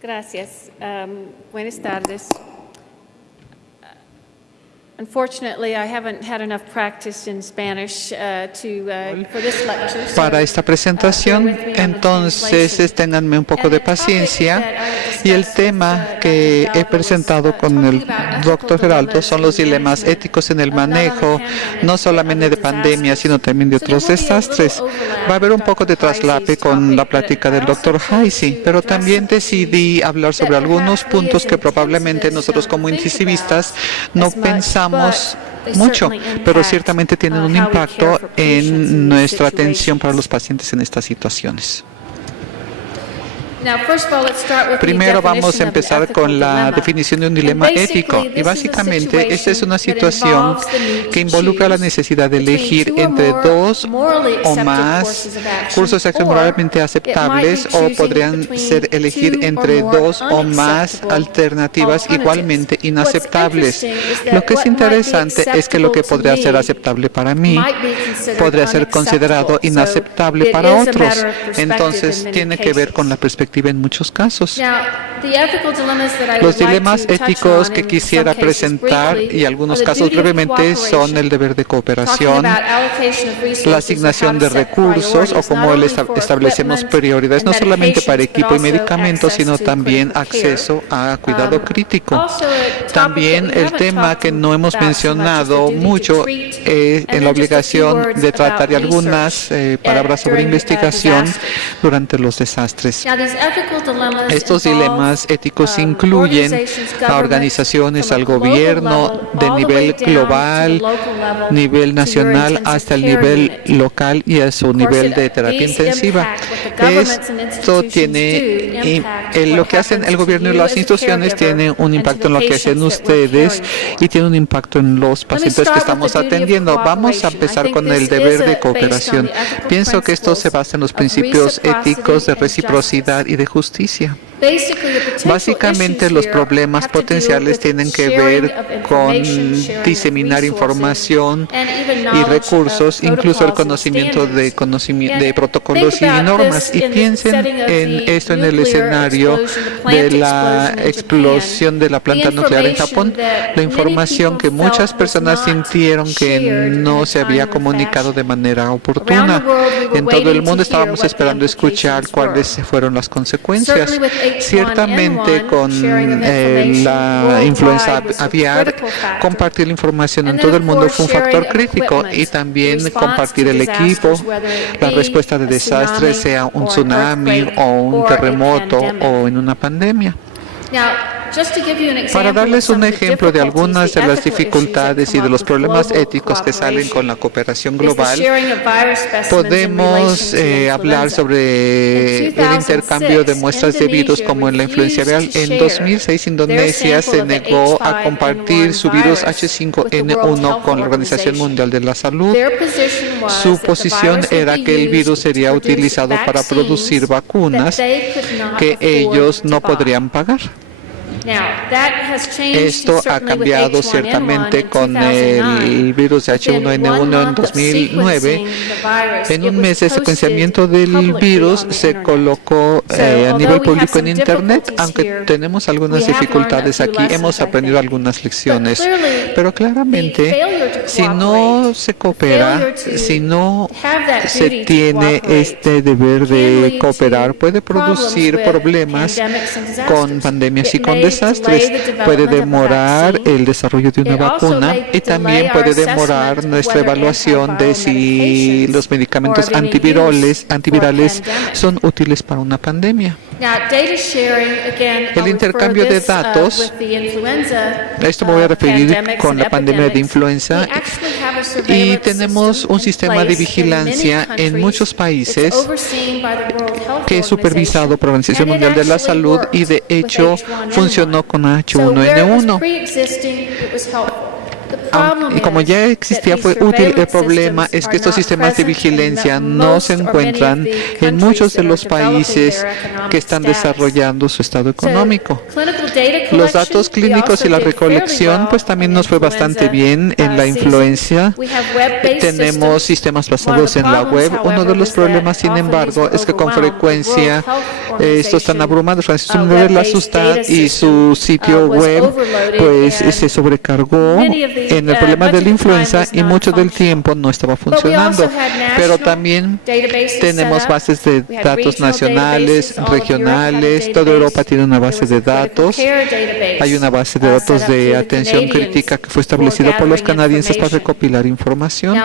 Gracias. Buenas tardes. Unfortunately, I haven't had enough practice in Spanish for this lecture. Para esta presentación, entonces ténganme un poco de paciencia. Y el tema que he presentado con el doctor Geraldo son los dilemas éticos en el manejo, no solamente de pandemia, sino también de otros desastres. Va a haber un poco de traslape con la plática del doctor Heisey, pero también decidí hablar sobre algunos puntos que probablemente nosotros como intensivista no pensamos mucho, pero ciertamente tienen un impacto en nuestra atención para los pacientes en estas situaciones. Primero vamos a empezar con la definición de un dilema ético y básicamente esta es una situación que involucra la necesidad de elegir entre dos o más cursos de acción moralmente aceptables o podrían ser elegir entre dos o más alternativas igualmente inaceptables. Lo que es interesante es que lo que podría ser aceptable para mí podría ser considerado inaceptable para otros. Entonces tiene que ver con la perspectiva en muchos casos. Los dilemas éticos que quisiera presentar, y algunos casos brevemente, son el deber de cooperación, la asignación de recursos o cómo establecemos prioridades, no solamente para equipo y medicamentos, sino también acceso a cuidado crítico. También el tema que no hemos mencionado mucho es en la obligación de tratar algunas palabras sobre investigación durante los desastres. Estos dilemas éticos incluyen a organizaciones, al gobierno de nivel global, nivel nacional, hasta el nivel local y a su nivel de terapia intensiva. Esto tiene, lo que hacen el gobierno y las instituciones tiene un impacto en lo que hacen ustedes y tiene un impacto en los pacientes que estamos atendiendo. Vamos a empezar con el deber de cooperación. Pienso que esto se basa en los principios éticos de reciprocidad y de justicia. Básicamente los problemas potenciales tienen que ver con diseminar información y recursos, incluso el conocimiento de protocolos y normas. Y piensen en esto en el escenario de la explosión de la planta nuclear en Japón, la información que muchas personas sintieron que no se había comunicado de manera oportuna. En todo el mundo estábamos esperando escuchar cuáles fueron las consecuencias. Ciertamente con la influenza aviar, compartir la información en todo el mundo fue un factor crítico y también compartir el equipo, la respuesta de desastre, sea un tsunami o un terremoto o en una pandemia. Para darles un ejemplo de algunas de las dificultades y de los problemas éticos que salen con la cooperación global, podemos hablar sobre el intercambio de muestras de virus como en la influencia aviar. En 2006, Indonesia se negó a compartir su virus H5N1 con la Organización Mundial de la Salud. Su posición era que el virus sería utilizado para producir vacunas que ellos no podrían pagar. Esto ha cambiado ciertamente con el virus de H1N1 en 2009. En un mes de secuenciamiento del virus se colocó a nivel público en Internet, aunque tenemos algunas dificultades aquí, hemos aprendido algunas lecciones. Pero claramente, si no se coopera, si no se tiene este deber de cooperar, puede producir problemas con pandemias y con desastres. Puede demorar el desarrollo de una vacuna y también puede demorar nuestra evaluación de si los medicamentos antivirales son útiles para una pandemia. El intercambio de datos, esto me voy a referir con la pandemia de influenza, y tenemos un sistema de vigilancia en muchos países que es supervisado por la Organización Mundial de la Salud y de hecho funcionó con H1N1. y como ya existía, fue útil. El problema es que estos sistemas de vigilancia no se encuentran en muchos de los países que están desarrollando su estado económico. Los datos clínicos y la recolección pues también nos fue bastante bien en la influencia. Tenemos sistemas basados en la web. Uno de los problemas, sin embargo, es que con frecuencia estos están abrumados. La Organización Mundial de la Salud y su sitio web pues se sobrecargó en el problema de la influenza y mucho del tiempo no estaba funcionando. Pero también tenemos bases de datos nacionales, regionales. Toda Europa tiene una base de datos. Hay una base de datos de atención crítica que fue establecida por los canadienses para recopilar información.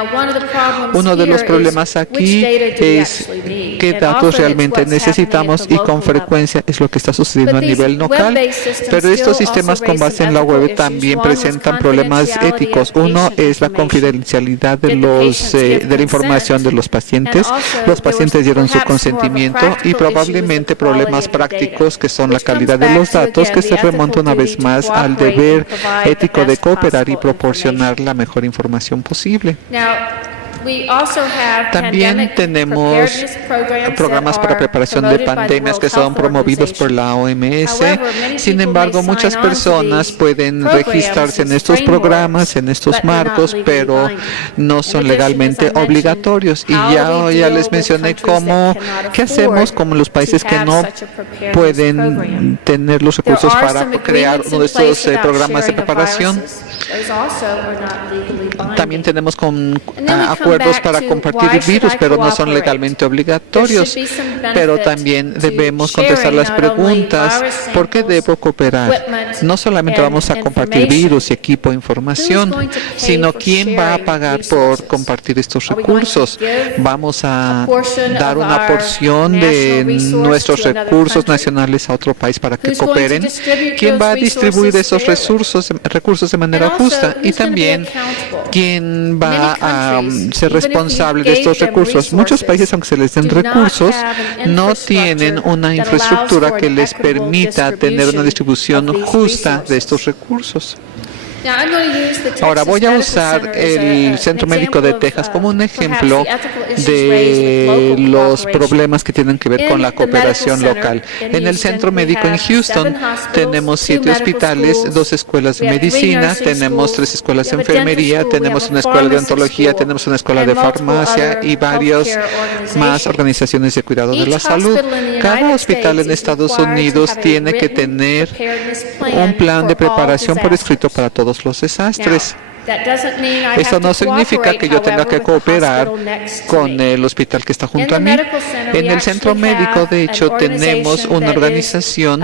Uno de los problemas aquí es qué datos realmente necesitamos y con frecuencia es lo que está sucediendo a nivel local. Pero estos sistemas con base en la web también presentan problemas éticos. Uno es la confidencialidad de la información de los pacientes. Los pacientes dieron su consentimiento y probablemente problemas prácticos que son la calidad de los datos, que se remonta una vez más al deber ético de cooperar y proporcionar la mejor información posible. También tenemos programas para preparación de pandemias que son promovidos por la OMS. Sin embargo, muchas personas pueden registrarse en estos programas, en estos marcos, pero no son legalmente obligatorios. Y ya les mencioné qué hacemos con los países que no pueden tener los recursos para crear uno de estos programas de preparación. También tenemos acuerdos para compartir virus, pero no son legalmente obligatorios. Pero también debemos contestar las preguntas: ¿por qué debo cooperar? No solamente vamos a compartir virus y equipo e información, sino ¿quién va a pagar por compartir estos recursos? ¿Vamos a dar una porción de nuestros recursos nacionales a otro país para que cooperen? ¿Quién va a distribuir esos recursos de manera justa? Y también, ¿quién va a ser responsable de estos recursos? Muchos países, aunque se les den recursos, no tienen una infraestructura que les permita tener una distribución justa de estos recursos. Ahora voy a usar el Centro Médico de Texas como un ejemplo de los problemas que tienen que ver con la cooperación local. En el Centro Médico en Houston tenemos 7 hospitales, 2 escuelas de medicina, tenemos 3 escuelas de enfermería, tenemos una escuela de odontología, tenemos una escuela de farmacia y varias más organizaciones de cuidado de la salud. Cada hospital en Estados Unidos tiene que tener un plan de preparación por escrito para todos los desastres. Esto no significa que yo tenga que cooperar con el hospital que está junto a mí. En el centro médico, de hecho, tenemos una organización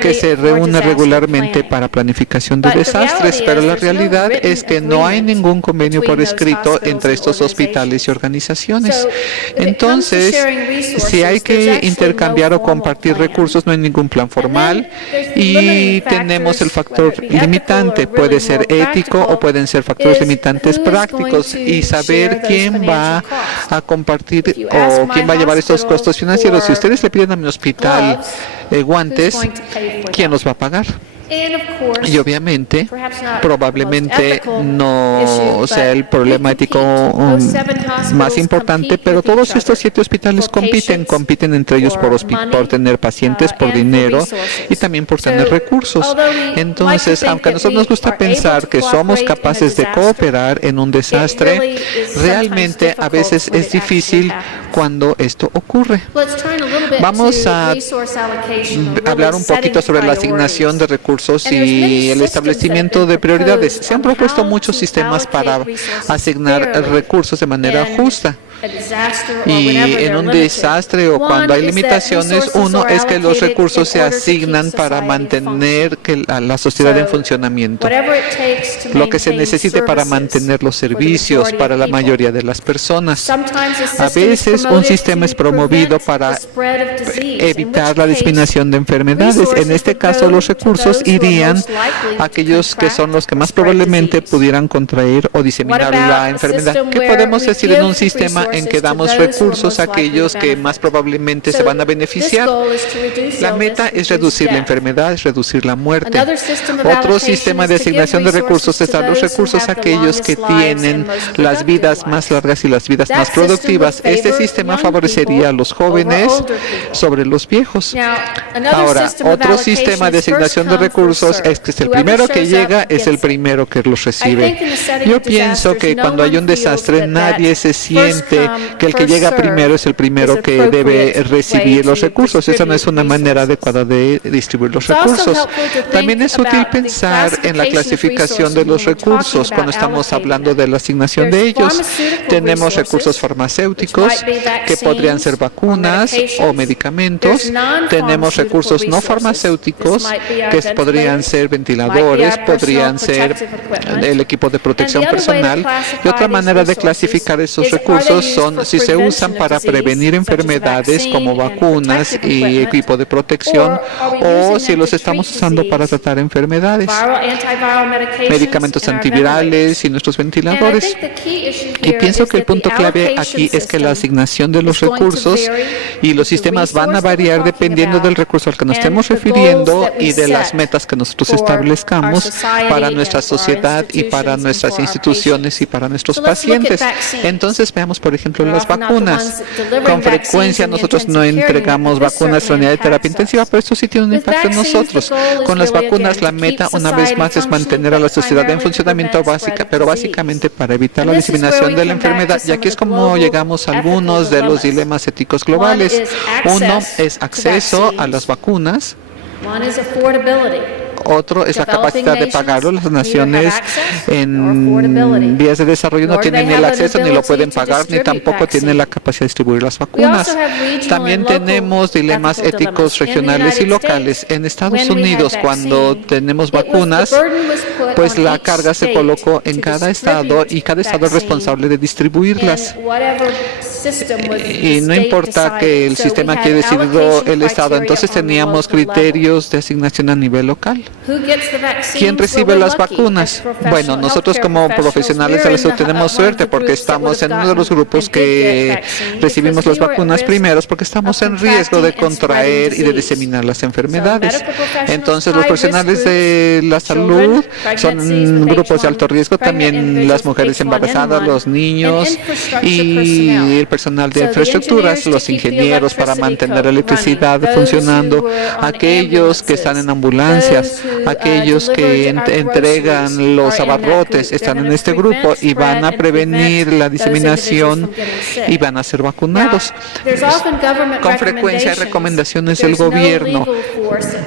que se reúne regularmente para planificación de desastres, pero la realidad es que no hay ningún convenio por escrito entre estos hospitales y organizaciones. Entonces, si hay que intercambiar o compartir recursos, no hay ningún plan formal y tenemos el factor limitante. Puede ser ético o pueden ser factores limitantes prácticos, y saber quién va a compartir o quién va a llevar estos costos financieros. Si ustedes le piden a mi hospital guantes, ¿quién los va a pagar? Y obviamente, probablemente no sea el problema ético más importante, pero todos estos 7 hospitales compiten entre ellos por tener pacientes, por dinero y también por tener recursos. Entonces, aunque a nosotros nos gusta pensar que somos capaces de cooperar en un desastre, realmente a veces es difícil cuando esto ocurre. Vamos a hablar un poquito sobre la asignación de recursos y el establecimiento de prioridades. Se han propuesto muchos sistemas para asignar recursos de manera justa. Y en un desastre o cuando hay limitaciones, uno es que los recursos se asignan para mantener a la sociedad en funcionamiento. Lo que se necesite para mantener los servicios para la mayoría de las personas. A veces un sistema es promovido para evitar la diseminación de enfermedades. En este caso, los recursos irían a aquellos que son los que más probablemente pudieran contraer o diseminar la enfermedad. ¿Qué podemos decir en un sistema en que damos recursos a aquellos que más probablemente se van a beneficiar. La meta es reducir la enfermedad, es reducir la muerte. Otro sistema de asignación de recursos es dar los recursos a aquellos que tienen las vidas más largas y las vidas más productivas. Este sistema favorecería a los jóvenes sobre los viejos. Ahora, otro sistema de asignación de recursos es que el primero que llega es el primero que los recibe. Yo pienso que cuando hay un desastre, nadie se siente que el que llega primero es el primero que debe recibir los recursos. Esa no es una manera adecuada de distribuir los recursos. También es útil pensar en la clasificación de los recursos cuando estamos hablando de la asignación de ellos. Tenemos recursos farmacéuticos, que podrían ser vacunas o medicamentos. Tenemos recursos no farmacéuticos, que podrían ser ventiladores, podrían ser el equipo de protección personal. Y otra manera de clasificar esos recursos son si se usan para prevenir enfermedades como vacunas y equipo de protección, o si los estamos usando para tratar enfermedades, medicamentos antivirales y nuestros ventiladores. Y pienso que el punto clave aquí es que la asignación de los recursos y los sistemas van a variar dependiendo del recurso al que nos estemos refiriendo y de las metas que nosotros establezcamos para nuestra sociedad y para nuestras instituciones y para nuestros pacientes. Entonces veamos, por ejemplo, las vacunas. Con frecuencia nosotros no entregamos vacunas a la unidad de terapia intensiva, pero esto sí tiene un impacto en nosotros. Con las vacunas la meta, una vez más, es mantener a la sociedad en funcionamiento básica, pero básicamente para evitar la diseminación de la enfermedad. Y aquí es como llegamos a algunos de los dilemas éticos globales. Uno es acceso a las vacunas. Otro es la capacidad de pagarlo. Las naciones en vías de desarrollo no tienen ni el acceso, ni lo pueden pagar, ni tampoco tienen la capacidad de distribuir las vacunas. También tenemos dilemas éticos regionales y locales. En Estados Unidos, cuando tenemos vacunas, pues la carga se colocó en cada estado y cada estado es responsable de distribuirlas. Y no importa que el sistema que haya decidido el estado, entonces teníamos criterios de asignación a nivel local. ¿Quién recibe las vacunas? Bueno, nosotros como profesionales de la salud tenemos suerte porque estamos en uno de los grupos que recibimos las vacunas primeros porque estamos en riesgo de contraer y de diseminar las enfermedades. Entonces, los profesionales de la salud son grupos de alto riesgo, también las mujeres embarazadas, los niños y el personal de infraestructuras, los ingenieros para mantener la electricidad funcionando, aquellos que están en ambulancias, aquellos que entregan los abarrotes están en este grupo y van a prevenir la diseminación y van a ser vacunados. Con frecuencia hay recomendaciones del gobierno,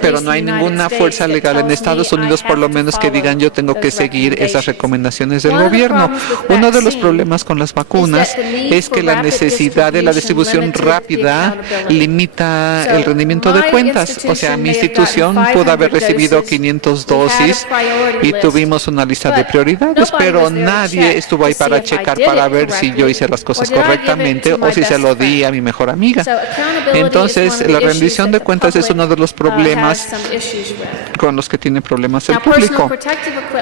pero no hay ninguna fuerza legal en Estados Unidos, por lo menos, que digan yo tengo que seguir esas recomendaciones del gobierno. Uno de los problemas con las vacunas es que la necesidad de la distribución rápida limita el rendimiento de cuentas. O sea, mi institución pudo haber recibido 500 dosis y tuvimos una lista de prioridades, pero nadie estuvo ahí para checar, para ver si yo hice las cosas correctamente o si se lo di a mi mejor amiga. Entonces, la rendición de cuentas es uno de los problemas con los que tiene problemas el público.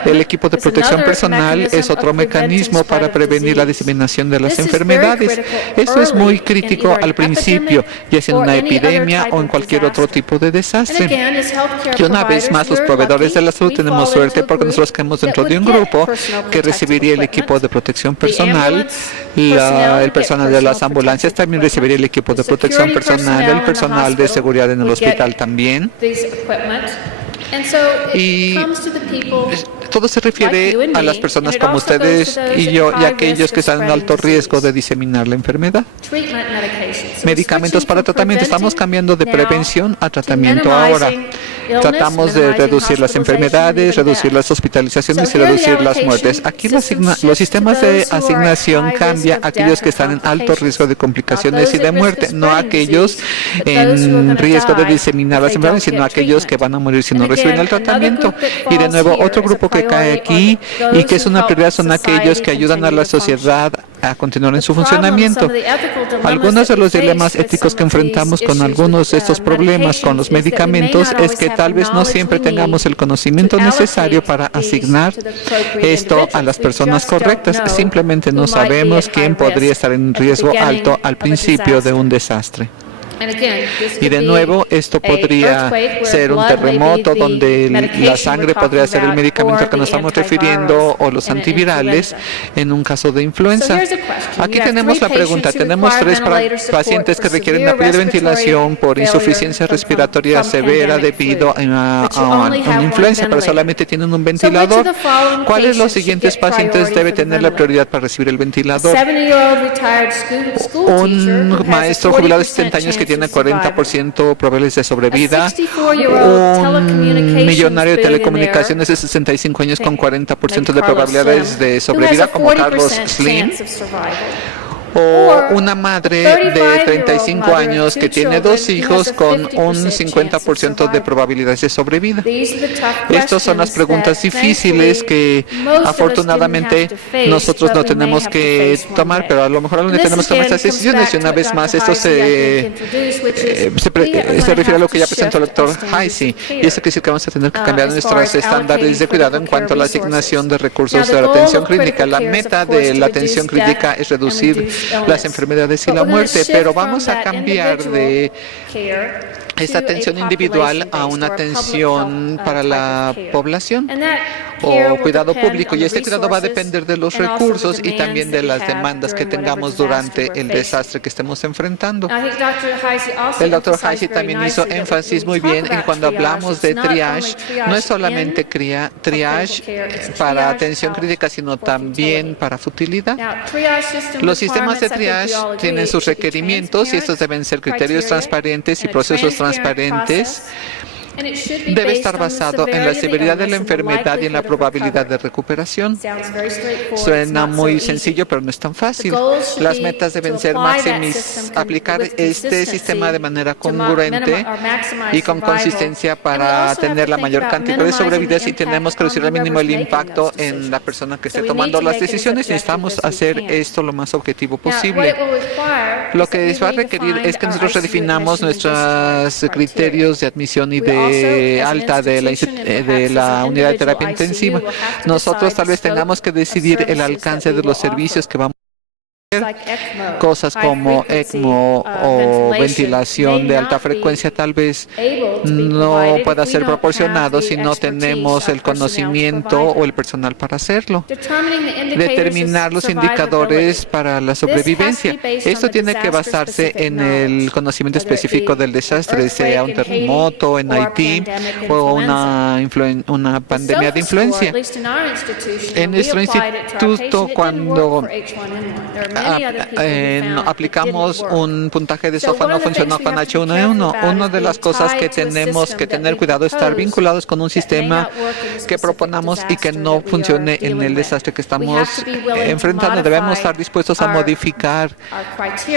El equipo de protección personal es otro mecanismo para prevenir la diseminación de las enfermedades. Esto es muy crítico al principio, ya sea en una epidemia o en cualquier otro tipo de desastre. Y una vez más, los proveedores de la salud tenemos suerte porque nosotros caemos dentro de un grupo que recibiría el equipo de protección personal, el personal de las ambulancias también recibiría el equipo de protección personal, el personal de seguridad en el hospital también. Y todo se refiere a las personas como ustedes y yo y aquellos que están en alto riesgo de diseminar la enfermedad. Medicamentos para tratamiento. Estamos cambiando de prevención a tratamiento ahora. Tratamos de reducir las enfermedades, reducir las hospitalizaciones y reducir las muertes. Aquí los sistemas de asignación cambian a aquellos que están en alto riesgo de complicaciones y de muerte, no a aquellos en riesgo de diseminar las enfermedades, sino a aquellos que van a morir si no reciben el tratamiento. Y de nuevo, otro grupo que cae aquí y que es una prioridad son aquellos que ayudan a la sociedad a continuar en su funcionamiento. Algunos de los dilemas éticos que enfrentamos con algunos de estos problemas con los medicamentos es que tal vez no siempre tengamos el conocimiento necesario para asignar esto a las personas correctas. Simplemente no sabemos quién podría estar en riesgo alto al principio de un desastre. Y de nuevo, esto podría ser un terremoto donde la sangre podría ser el medicamento al que nos estamos refiriendo o los antivirales en un caso de influenza. Aquí tenemos la pregunta. Tenemos 3 pacientes que requieren apoyo de ventilación por insuficiencia respiratoria severa debido a una influenza, pero solamente tienen un ventilador. ¿Cuáles de los siguientes pacientes debe tener la prioridad para recibir el ventilador? Un maestro jubilado de 70 años que tiene 40% probabilidades de sobrevida, un millonario de telecomunicaciones de 65 años con 40% de probabilidades de sobrevida, como Carlos Slim, o una madre de 35 años que tiene 2 hijos con un 50% de probabilidades de sobrevida. Estas son las preguntas difíciles que afortunadamente nosotros no tenemos que tomar, pero a lo mejor no tenemos que tomar estas decisiones. Y una vez más, esto se refiere a lo que ya presentó el doctor Heisey, y eso quiere decir que vamos a tener que cambiar nuestros estándares de cuidado en cuanto a la asignación de recursos de la atención crítica. La meta de la atención crítica es reducir las enfermedades y la muerte, pero vamos a cambiar de esta atención individual a una atención para la población o cuidado público, y este cuidado va a depender de los recursos y también de las demandas que tengamos durante el desastre que estemos enfrentando. El doctor Heisey también hizo énfasis muy bien en cuando hablamos de triage, no es solamente triage para atención crítica, sino también para futilidad. Los sistemas de triage tienen sus requerimientos y estos deben ser criterios transparentes y procesos transparentes. Debe estar basado en la severidad de la enfermedad y en la probabilidad de recuperación. Suena muy sencillo, pero no es tan fácil. Las metas deben ser aplicar este sistema de manera congruente y con consistencia para tener la mayor cantidad de sobrevividas, y tenemos que reducir al mínimo el impacto en la persona que esté tomando las decisiones. Necesitamos hacer esto lo más objetivo posible. Lo que va a requerir es que nosotros redefinamos nuestros criterios de admisión y de alta de la unidad de terapia intensiva. Nosotros tal vez tengamos que decidir el alcance de los servicios que vamos a hacer. Cosas como ECMO o ventilación de alta frecuencia tal vez no pueda ser proporcionado si no tenemos el conocimiento o el personal para hacerlo. Determinar los indicadores para la sobrevivencia. Esto tiene que basarse en el conocimiento específico del desastre, sea un terremoto en Haití o una pandemia de influencia. En nuestro instituto, cuando aplicamos un puntaje de SOFA, no funcionó con H1N1. Una de las cosas que tenemos que tener cuidado es estar vinculados con un sistema que proponamos y que no funcione en el desastre que estamos enfrentando. Debemos estar dispuestos a modificar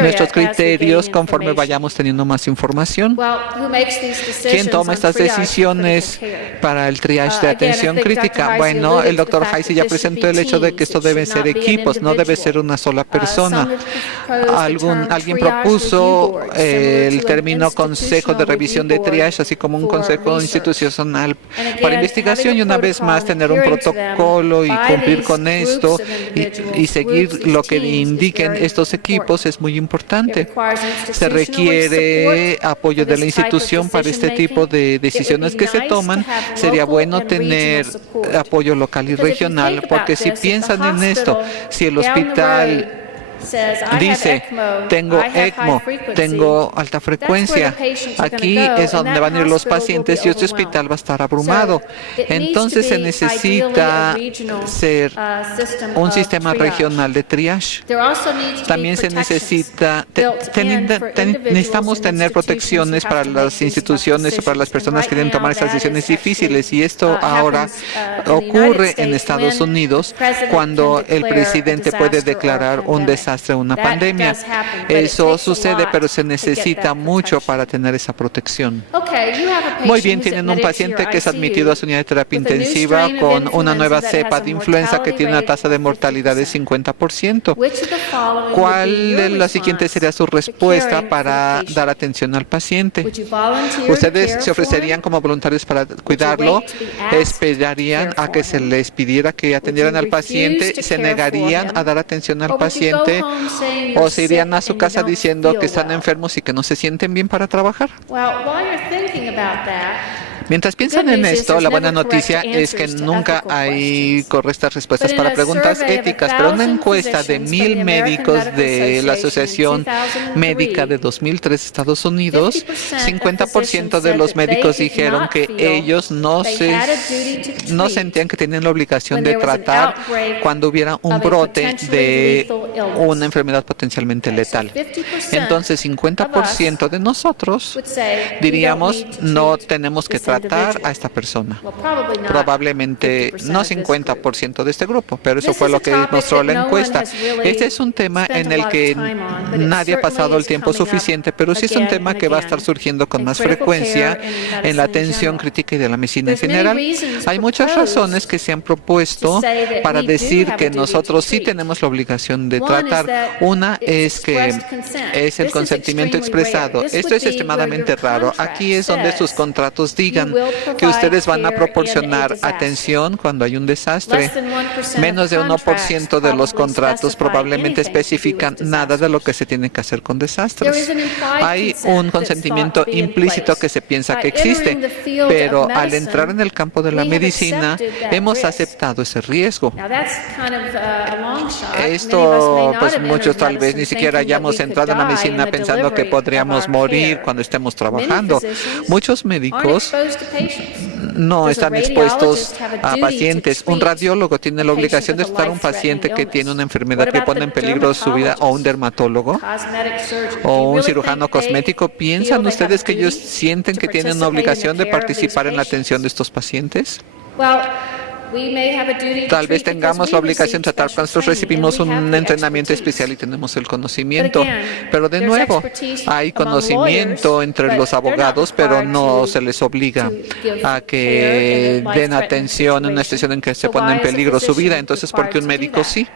nuestros criterios conforme vayamos teniendo más información. ¿Quién toma estas decisiones para el triage de atención crítica? Bueno, el doctor Heisey ya presentó el hecho de que esto deben ser equipos, no debe ser una sola persona. Alguien propuso el término Consejo de Revisión de Triage, así como un consejo institucional para investigación, y una vez más tener un protocolo y cumplir con esto y seguir lo que indiquen estos equipos es muy importante. Se requiere apoyo de la institución para este tipo de decisiones que se toman. Sería bueno tener apoyo local y regional, porque si piensan en esto, si el hospital dice, tengo ECMO, tengo alta frecuencia, aquí es donde van a ir los pacientes y este hospital va a estar abrumado. Entonces se necesita ser un sistema regional de triage. También se necesita, necesitamos tener protecciones para las instituciones o para las personas que deben tomar estas decisiones difíciles, y esto ahora ocurre en Estados Unidos cuando el presidente puede declarar un desastre desastre, una pandemia. Eso sucede, pero se necesita mucho para tener esa protección. Muy bien, tienen un paciente que es admitido a su unidad de terapia intensiva con una nueva cepa de influenza que tiene una tasa de mortalidad de 50%. ¿Cuál de las siguientes sería su respuesta para dar atención al paciente? ¿Ustedes se ofrecerían como voluntarios para cuidarlo? ¿Esperarían a que se les pidiera que atendieran al paciente? ¿Se negarían a dar atención al paciente? ¿O se irían a su casa diciendo que están enfermos y que no se sienten bien para trabajar? Mientras piensan en esto, la buena noticia es que nunca hay correctas respuestas para preguntas éticas, pero una encuesta de 1,000 médicos de la Asociación Médica de 2003 Estados Unidos, 50% de los médicos dijeron que ellos no sentían que tenían la obligación de tratar cuando hubiera un brote de una enfermedad potencialmente letal. Entonces, 50% de nosotros diríamos no tenemos que tratar a esta persona. Probablemente no 50% de este grupo, pero eso fue lo que mostró la encuesta. Este es un tema en el que nadie ha pasado el tiempo suficiente, pero sí es un tema que va a estar surgiendo con más frecuencia en la atención crítica y de la medicina en general. Hay muchas razones que se han propuesto para decir que nosotros sí tenemos la obligación de tratar. Una es que es el consentimiento expresado. Esto es extremadamente raro. Aquí es donde sus contratos digan que ustedes van a proporcionar atención cuando hay un desastre. Menos de 1% de los contratos probablemente especifican nada de lo que se tiene que hacer con desastres. Hay un consentimiento implícito que se piensa que existe, pero al entrar en el campo de la medicina hemos aceptado ese riesgo. Esto, pues muchos tal vez ni siquiera hayamos entrado en la medicina pensando que podríamos morir cuando estemos trabajando. Muchos médicos no están expuestos a pacientes. Un radiólogo tiene la obligación de tratar a un paciente que tiene una enfermedad que pone en peligro su vida, o un dermatólogo, o un cirujano cosmético. ¿Piensan ustedes que ellos sienten que tienen una obligación de participar en la atención de estos pacientes? Tal vez tengamos la obligación de tratar cuando nosotros recibimos un entrenamiento especial y tenemos el conocimiento. Pero de nuevo, hay conocimiento entre los abogados, pero no se les obliga a que den atención en una situación en que se pone en peligro su vida. Entonces, ¿por qué un médico sí?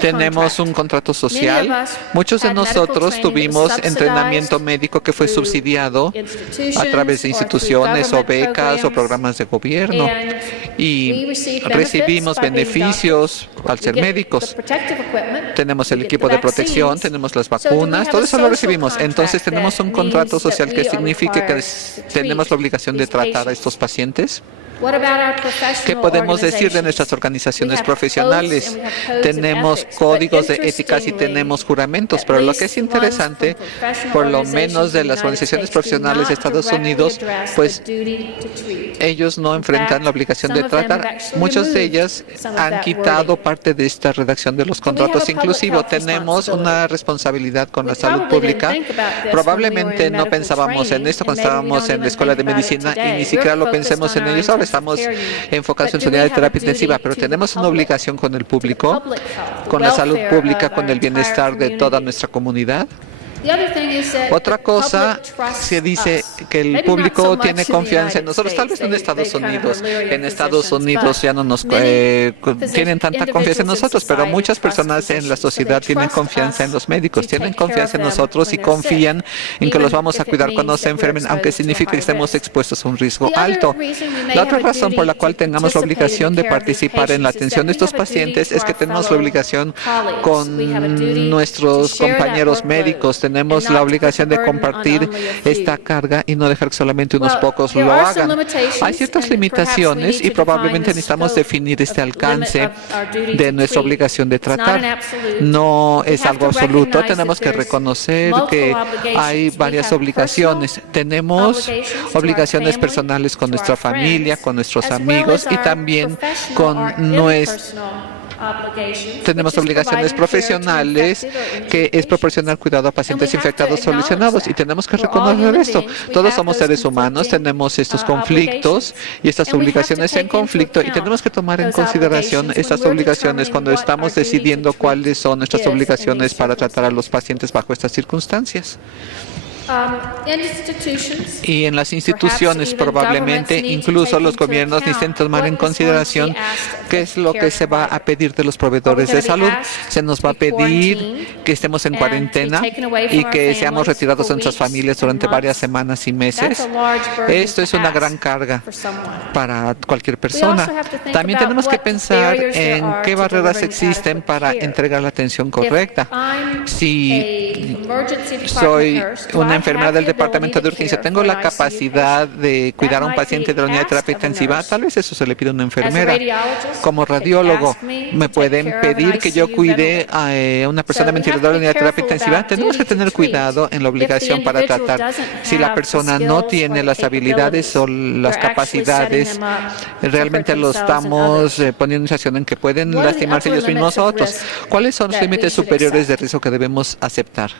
Tenemos un contrato social. Muchos de nosotros tuvimos entrenamiento médico que fue subsidiado a través de instituciones o becas o programas de gobierno, y recibimos beneficios al ser médicos. Tenemos el equipo de protección, tenemos las vacunas, todo eso lo recibimos. Entonces, ¿tenemos un contrato social que significa que tenemos la obligación de tratar a estos pacientes? ¿Qué podemos decir de nuestras organizaciones profesionales? Tenemos códigos de éticas y tenemos juramentos, pero lo que es interesante, por lo menos de las organizaciones profesionales de Estados Unidos, pues ellos no enfrentan la obligación de tratar. Muchas de ellas han quitado parte de esta redacción de los contratos. Inclusive tenemos una responsabilidad con la salud pública. Probablemente no pensábamos en esto cuando estábamos en la escuela de medicina y ni siquiera lo pensemos en ellos ahora. Estamos enfocados en su unidad de terapia intensiva, pero tenemos una obligación con el público, con la salud pública, con el bienestar de toda nuestra comunidad. Otra cosa, se dice que el público tiene confianza en nosotros, tal vez no en Estados Unidos. En Estados Unidos ya no nos tienen tanta confianza en nosotros, pero muchas personas en la sociedad tienen confianza en los médicos, tienen confianza en nosotros y confían en que los vamos a cuidar cuando se enfermen, aunque signifique que estemos expuestos a un riesgo alto. La otra razón por la cual tengamos la obligación de participar en la atención de estos pacientes es que tenemos la obligación con nuestros compañeros médicos. Tenemos la obligación de compartir esta carga y no dejar que solamente unos pocos lo hagan. Hay ciertas limitaciones y probablemente necesitamos definir este alcance de nuestra obligación de tratar. No es algo absoluto. Tenemos que reconocer que hay varias obligaciones. Tenemos obligaciones personales con nuestra familia, con nuestros amigos y también con tenemos obligaciones profesionales, que es proporcionar cuidado a pacientes infectados o lesionados, y tenemos que reconocer esto. Todos somos seres humanos, tenemos estos conflictos y estas obligaciones en conflicto, y tenemos que tomar en consideración estas obligaciones cuando estamos decidiendo cuáles son nuestras obligaciones para tratar a los pacientes bajo estas circunstancias. Y en las instituciones, probablemente, incluso los gobiernos necesitan tomar en consideración qué es lo que se va a pedir de los proveedores de salud. Se nos va a pedir que estemos en cuarentena y que seamos retirados de nuestras familias durante varias semanas y meses. Esto es una gran carga para cualquier persona. También tenemos que pensar en qué barreras existen para entregar la atención correcta. Si soy una enfermera del departamento de urgencia, tengo la capacidad de cuidar a un paciente de la unidad de terapia intensiva, tal vez eso se le pide a una enfermera. Como radiólogo, me pueden pedir que yo cuide a una persona de ventilador de la unidad de terapia intensiva. Tenemos que tener cuidado en la obligación para tratar. Si la persona no tiene las habilidades o las capacidades, realmente lo estamos poniendo en una situación en que pueden lastimarse ellos mismos a otros. ¿Cuáles son los límites superiores de riesgo que debemos aceptar?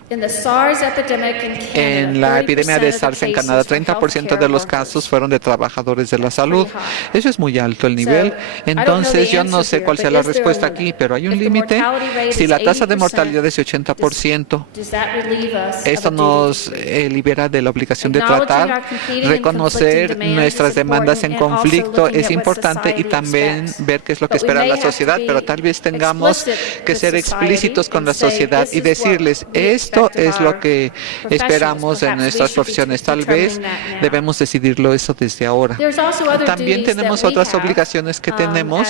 En la epidemia de SARS en Canadá, 30% de los casos fueron de trabajadores de la salud. Eso es muy alto el nivel. Entonces, yo no sé cuál sea la respuesta aquí, pero hay un límite. Si la tasa de mortalidad es de 80%, esto nos libera de la obligación de tratar. Reconocer nuestras demandas en conflicto es importante, y también ver qué es lo que espera la sociedad, pero tal vez tengamos que ser explícitos con la sociedad y decirles, esto es lo que esperamos de nuestras profesiones. Tal vez debemos decidirlo eso desde ahora. También tenemos otras obligaciones que tenemos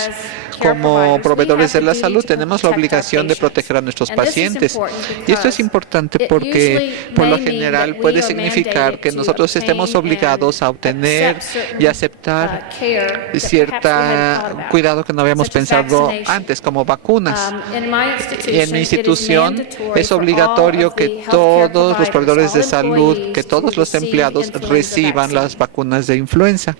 como proveedores de la salud. Tenemos la obligación de proteger a nuestros pacientes. Y esto es importante porque, por lo general, puede significar que nosotros estemos obligados a obtener y aceptar cierto cuidado que no habíamos pensado antes, como vacunas. En mi institución es obligatorio que todos los proveedores de salud, que todos los empleados reciban las vacunas de influenza.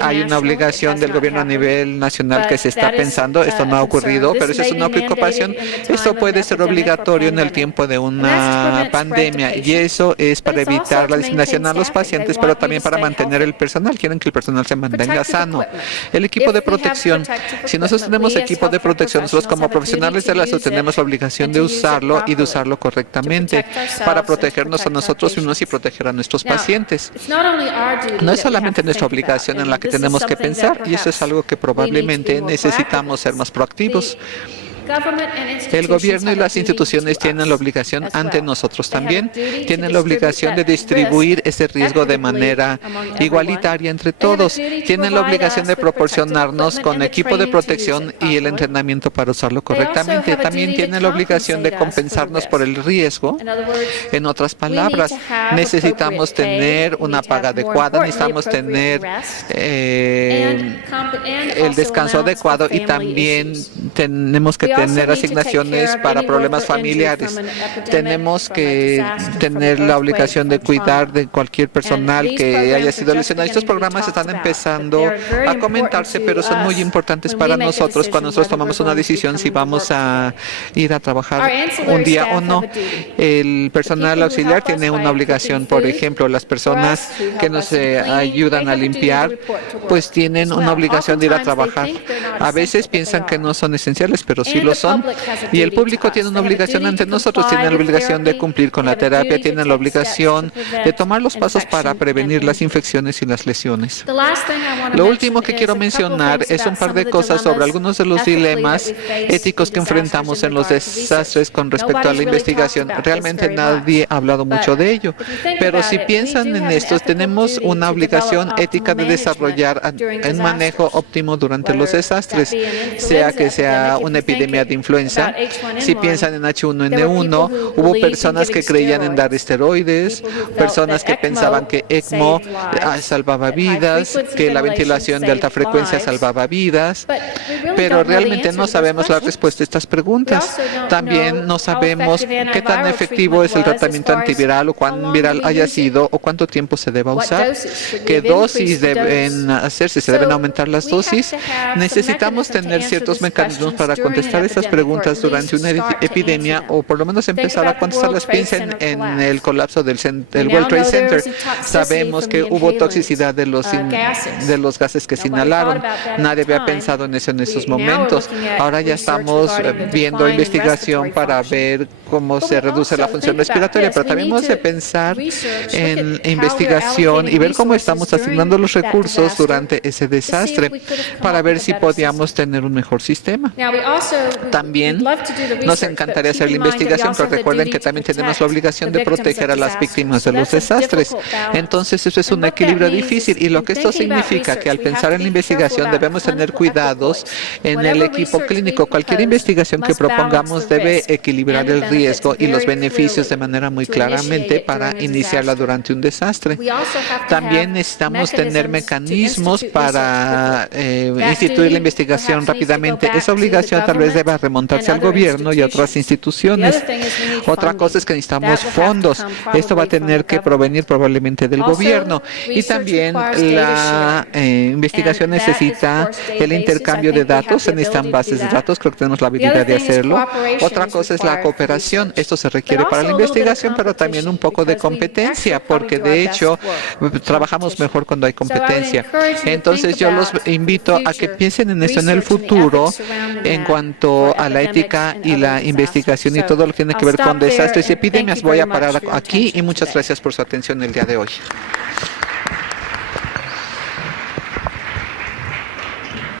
Hay una obligación del gobierno a nivel nacional que se está pensando. Esto no ha ocurrido, pero eso es una preocupación. Esto puede ser obligatorio en el tiempo de una pandemia, y eso es para evitar la discriminación a los pacientes, pero también para mantener el personal. Quieren que el personal se mantenga sano. El equipo de protección. Si nosotros tenemos equipo de protección, nosotros como profesionales de la salud tenemos la obligación de usarlo y de usarlo correctamente para protegernos a nosotros mismos y proteger a nuestros pacientes. No es solamente nuestra obligación en la que tenemos que pensar, y eso es algo que probablemente necesitamos ser más proactivos. El gobierno y las instituciones tienen la obligación ante nosotros también. Tienen la obligación de distribuir ese riesgo de manera igualitaria entre todos. Tienen la obligación de proporcionarnos con equipo de protección y el entrenamiento para usarlo correctamente. También tienen la obligación de compensarnos por el riesgo. En otras palabras, necesitamos tener una paga adecuada, necesitamos tener el descanso adecuado, y también tenemos que tener asignaciones para problemas familiares. Tenemos que tener la obligación de cuidar de cualquier personal que haya sido lesionado. Estos programas están empezando a comentarse, pero son muy importantes para nosotros cuando nosotros tomamos una decisión si vamos a ir a trabajar un día o no. El personal auxiliar tiene una obligación. Por ejemplo, las personas que nos ayudan a limpiar, pues tienen una obligación de ir a trabajar. A veces piensan que no son esenciales, pero sí lo son. Y el público tiene una obligación ante nosotros, tiene la obligación de cumplir con la terapia, tiene la obligación de tomar los pasos para prevenir las infecciones y las lesiones. Lo último que quiero mencionar es un par de cosas sobre algunos de los dilemas éticos que enfrentamos en los desastres con respecto a la investigación. Realmente nadie ha hablado mucho de ello, pero si piensan en esto, tenemos una obligación ética de desarrollar un manejo óptimo durante los desastres, sea que sea una epidemia epidemia de influenza. Si piensan en H1N1, hubo personas que creían en dar esteroides, personas que pensaban que ECMO salvaba vidas, que la ventilación de alta frecuencia salvaba vidas, pero realmente no sabemos la respuesta a estas preguntas. También no sabemos qué tan efectivo es el tratamiento antiviral o cuán viral haya sido o cuánto tiempo se deba usar, qué dosis deben hacerse, se deben aumentar las dosis. Necesitamos tener ciertos mecanismos para contestar esas preguntas durante una epidemia o por lo menos empezar a contestarlas. Piensen en el colapso del World Trade Center. Sabemos que hubo toxicidad de los gases que se inhalaron. Nadie había pensado en eso en esos momentos. Ahora ya estamos viendo investigación para ver cómo se reduce la función respiratoria, pero también hemos de pensar en investigación y ver cómo estamos asignando los recursos durante ese desastre para ver si podíamos tener un mejor sistema. También nos encantaría hacer la investigación, pero recuerden que también tenemos la obligación de proteger a las víctimas de los desastres. Entonces, eso es un equilibrio difícil y lo que esto significa que al pensar en la investigación debemos tener cuidados en el equipo clínico. Cualquier investigación que propongamos debe equilibrar el riesgo y los beneficios de manera muy claramente para iniciarla durante un desastre. También necesitamos tener mecanismos para instituir la investigación rápidamente. Esa obligación tal vez deba remontarse al gobierno y a otras instituciones. Otra cosa es que necesitamos fondos. Esto va a tener que provenir probablemente del gobierno. Y también la investigación necesita el intercambio de datos. Se necesitan bases de datos. Creo que tenemos la habilidad de hacerlo. Otra cosa es la cooperación. Esto se requiere para la investigación, pero también un poco de competencia, porque de hecho trabajamos mejor cuando hay competencia. Entonces yo los invito a que piensen en eso en el futuro en cuanto a la ética y la investigación y todo lo que tiene que ver con desastres y epidemias. Voy a parar aquí y muchas gracias por su atención el día de hoy.